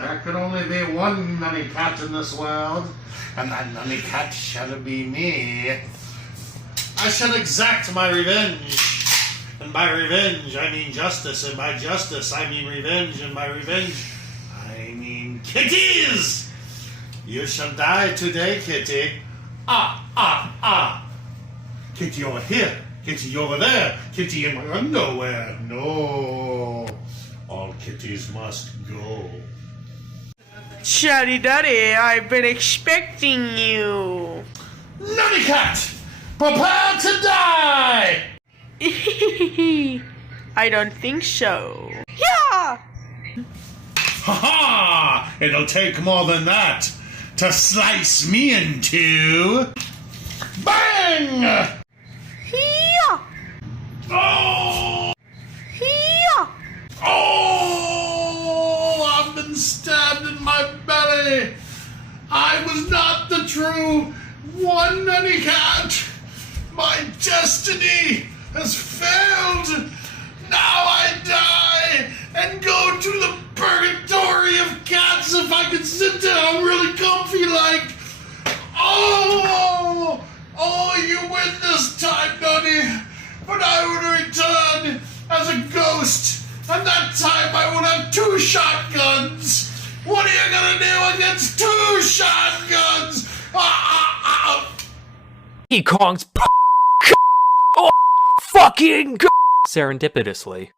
There could only be one Nunny cat in this world, and that Nunny cat shall be me. I shall exact my revenge. And by revenge, I mean justice, and by justice, I mean revenge, and by revenge, I mean kitties! You shall die today, kitty. Ah, ah, ah. Kitty over here, kitty over there, kitty in my underwear. No, all kitties must go. Chaddy Daddy, I've been expecting you. Nunny cat, prepare to die! I don't think so. Yeah! Ha-ha! It'll take more than that to slice me in two. Bang! Yeah! Oh! Yeah! Oh! I've been stabbed in my belly. I was not the true one Nunny cat. My destiny has failed. Now I die and go to the purgatory of cats if I can sit down really comfy like. Oh! Oh, you win this time, Nunny. But I would return as a ghost. And that time I would have 2 shotguns. What are you gonna do against 2 shotguns? He Kong's fucking serendipitously.